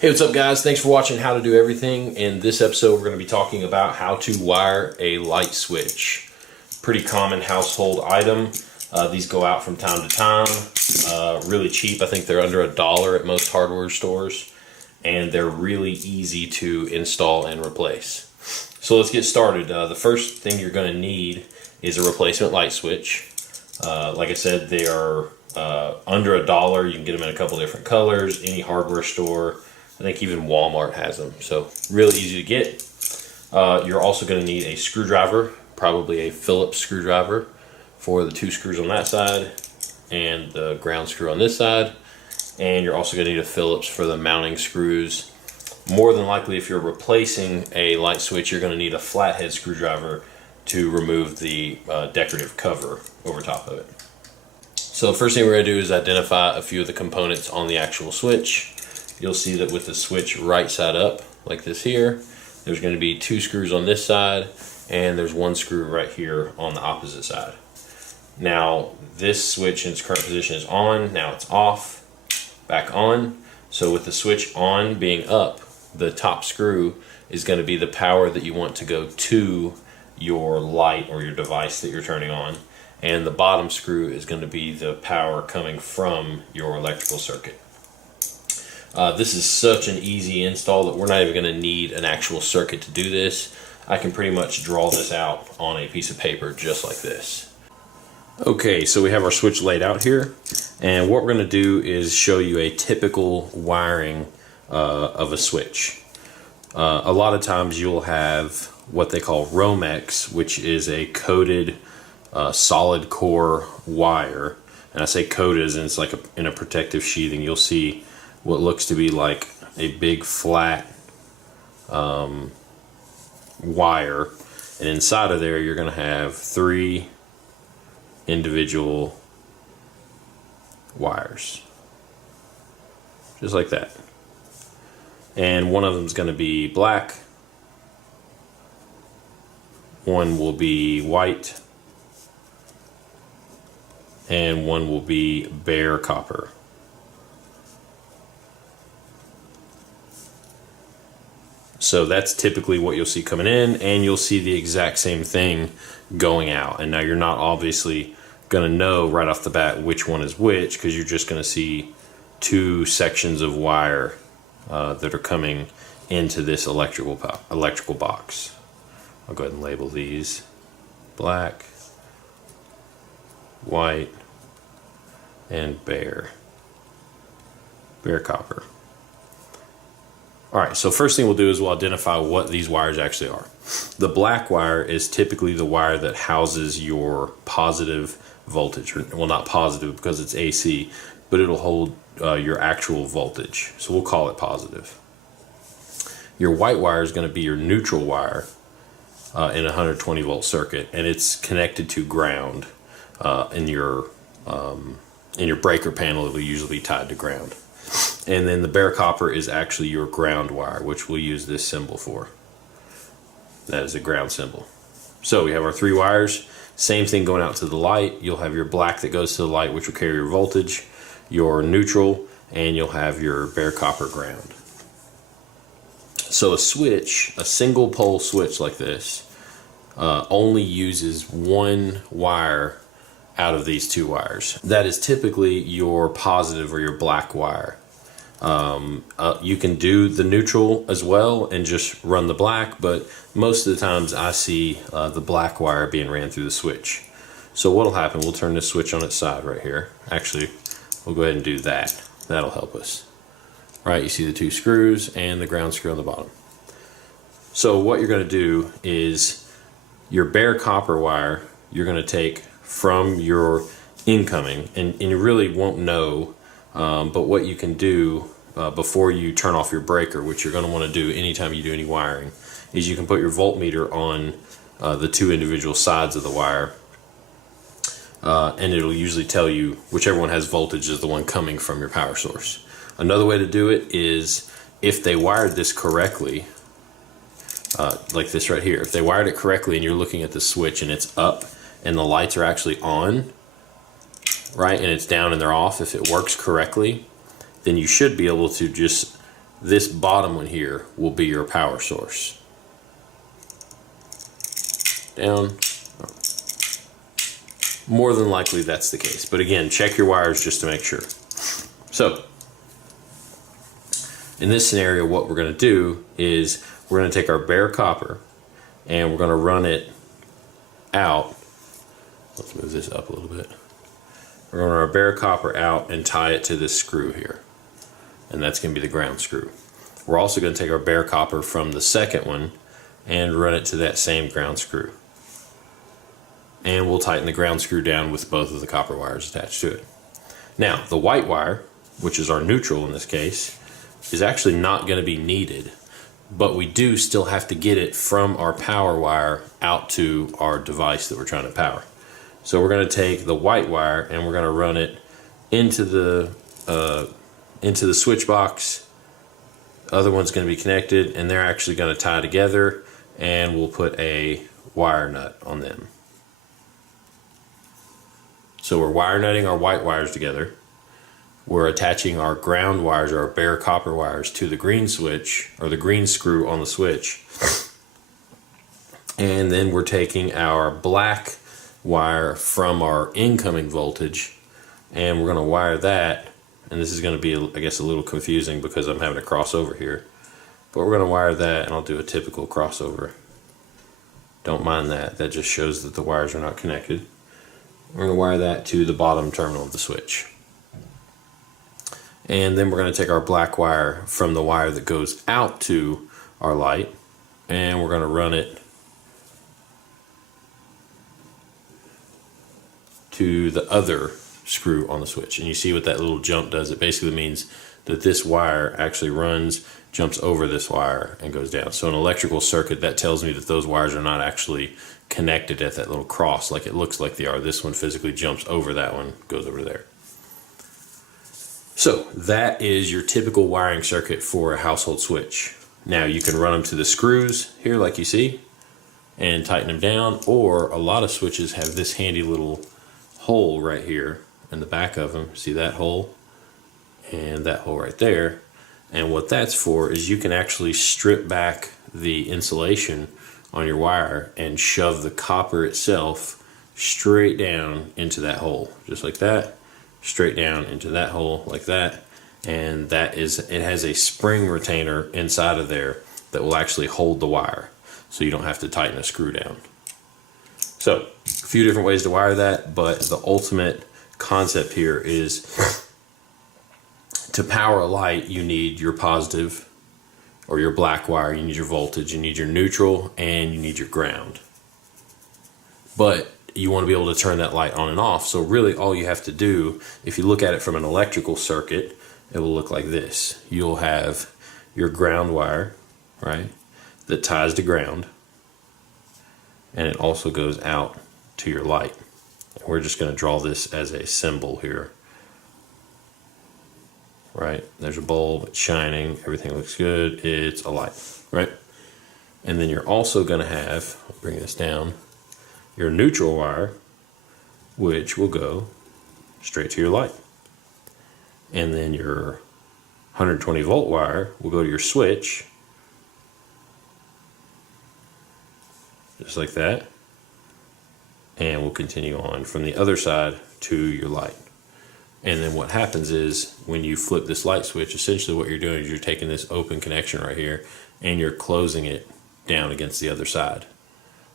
Hey, what's up guys? Thanks for watching How to Do Everything. In this episode, we're going to be talking about how to wire a light switch. Pretty common household item. These go out from time to time. Really cheap. I think they're under $1 at most hardware stores. And they're really easy to install and replace. So let's get started. The first thing you're going to need is a replacement light switch. Like I said, they are under $1. You can get them in a couple different colors, any hardware store. I think even Walmart has them, so really easy to get. You're also going to need a screwdriver, probably a Phillips screwdriver for the 2 screws on that side and the ground screw on this side. And you're also going to need a Phillips for the mounting screws. More than likely, if you're replacing a light switch, you're going to need a flathead screwdriver to remove the decorative cover over top of it. So the first thing we're going to do is identify a few of the components on the actual switch. You'll see that with the switch right side up, like this here, there's going to be 2 screws on this side, and there's 1 screw right here on the opposite side. Now, this switch in its current position is on, now it's off, back on. So with the switch on being up, the top screw is going to be the power that you want to go to your light or your device that you're turning on. And the bottom screw is going to be the power coming from your electrical circuit. This is such an easy install that we're not even going to need an actual circuit to do this. I can pretty much draw this out on a piece of paper just like this. Okay, so we have our switch laid out here, and what we're going to do is show you a typical wiring of a switch. A lot of times you'll have what they call Romex, which is a coated solid core wire. And I say coated as in it's like in a protective sheathing. You'll see what looks to be like a big flat wire, and inside of there you're going to have 3 individual wires, just like that. And one of them is going to be black, one will be white, and one will be bare copper. So that's typically what you'll see coming in, and you'll see the exact same thing going out. And now you're not obviously going to know right off the bat which one is which, because you're just going to see 2 sections of wire that are coming into this electrical box. I'll go ahead and label these black, white, and bare copper. Alright, so first thing we'll do is we'll identify what these wires actually are. The black wire is typically the wire that houses your positive voltage. Well, not positive because it's AC, but it'll hold your actual voltage. So we'll call it positive. Your white wire is going to be your neutral wire in a 120 volt circuit, and it's connected to ground in your breaker panel. It will usually be tied to ground. And then the bare copper is actually your ground wire, which we'll use this symbol for. That is a ground symbol. So we have our 3 wires. Same thing going out to the light. You'll have your black that goes to the light, which will carry your voltage, your neutral, and you'll have your bare copper ground. So a switch, a single pole switch like this, only uses 1 wire out of these 2 wires. That is typically your positive or your black wire. You can do the neutral as well and just run the black, but most of the times I see the black wire being ran through the switch. So what'll happen, we'll turn this switch on its side right here. Actually, we'll go ahead and do that. That'll help us. All right, you see the 2 screws and the ground screw on the bottom. So what you're going to do is your bare copper wire, you're going to take from your incoming, and you really won't know, but what you can do before you turn off your breaker, which you're going to want to do anytime you do any wiring, is you can put your voltmeter on the 2 individual sides of the wire, and it'll usually tell you whichever one has voltage is the one coming from your power source. Another way to do it is if they wired this correctly, like this right here, if they wired it correctly and you're looking at the switch and it's up and the lights are actually on, right, and it's down and they're off, if it works correctly, then you should be able to just this bottom one here will be your power source. Down. More than likely that's the case, but again, check your wires just to make sure. So in this scenario, what we're going to do is we're going to take our bare copper and we're going to run it out. Let's move this up a little bit. We're going to run our bare copper out and tie it to this screw here, and that's going to be the ground screw. We're also going to take our bare copper from the second one and run it to that same ground screw, and we'll tighten the ground screw down with both of the copper wires attached to it. Now the white wire, which is our neutral in this case, is actually not going to be needed, but we do still have to get it from our power wire out to our device that we're trying to power. So we're going to take the white wire and we're going to run it into the switch box. The other one's going to be connected, and they're actually going to tie together, and we'll put a wire nut on them. So we're wire nutting our white wires together. We're attaching our ground wires, or our bare copper wires, to the green switch, or the green screw on the switch. And then we're taking our black wire from our incoming voltage, and we're going to wire that. And this is going to be, I guess, a little confusing because I'm having a crossover here. But we're going to wire that, and I'll do a typical crossover. Don't mind that. That just shows that the wires are not connected. We're going to wire that to the bottom terminal of the switch. And then we're going to take our black wire from the wire that goes out to our light, and we're going to run it to the other screw on the switch. And you see what that little jump does? It basically means that this wire actually runs, jumps over this wire, and goes down. So in an electrical circuit, that tells me that those wires are not actually connected at that little cross like it looks like they are. This one physically jumps over that one, goes over there. So that is your typical wiring circuit for a household switch. Now you can run them to the screws here like you see and tighten them down, or a lot of switches have this handy little hole right here in the back of them. See that hole and that hole right there? And what that's for is you can actually strip back the insulation on your wire and shove the copper itself straight down into that hole, just like that, straight down into that hole like that. And that is, it has a spring retainer inside of there that will actually hold the wire, so you don't have to tighten a screw down. So a few different ways to wire that, but the ultimate concept here is to power a light, you need your positive or your black wire, you need your voltage, you need your neutral, and you need your ground. But you want to be able to turn that light on and off. So really all you have to do, if you look at it from an electrical circuit, it will look like this. You'll have your ground wire, right, that ties to ground, and it also goes out to your light. We're just going to draw this as a symbol here. Right, there's a bulb, it's shining, everything looks good, it's a light, right? And then you're also going to have, I'll bring this down, your neutral wire, which will go straight to your light. And then your 120 volt wire will go to your switch, just like that, and we'll continue on from the other side to your light. And then what happens is when you flip this light switch, essentially what you're doing is you're taking this open connection right here and you're closing it down against the other side.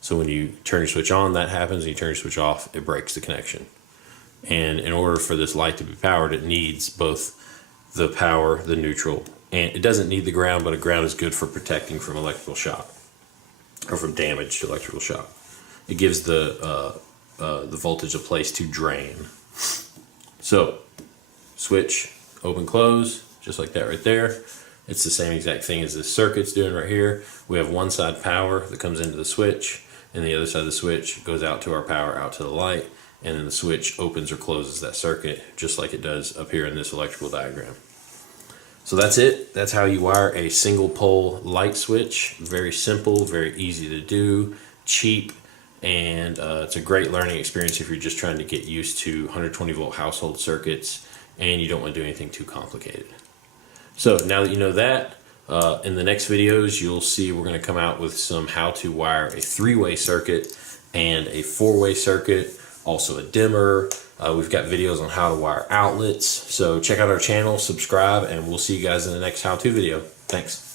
So when you turn your switch on, that happens, and you turn your switch off, it breaks the connection. And in order for this light to be powered, it needs both the power, the neutral, and it doesn't need the ground, but a ground is good for protecting from electrical shock, or from damage to electrical shock. It gives the voltage a place to drain. So switch, open, close, just like that right there. It's the same exact thing as this circuit's doing right here. We have one side power that comes into the switch, and the other side of the switch goes out to our power, out to the light, and then the switch opens or closes that circuit just like it does up here in this electrical diagram. So that's it. That's how you wire a single pole light switch. Very simple, very easy to do, cheap, and it's a great learning experience if you're just trying to get used to 120 volt household circuits and you don't want to do anything too complicated. So now that you know that, in the next videos, you'll see we're going to come out with some how to wire a 3-way circuit and a 4-way circuit, also a dimmer. We've got videos on how to wire outlets. So check out our channel, subscribe, and we'll see you guys in the next how-to video. Thanks.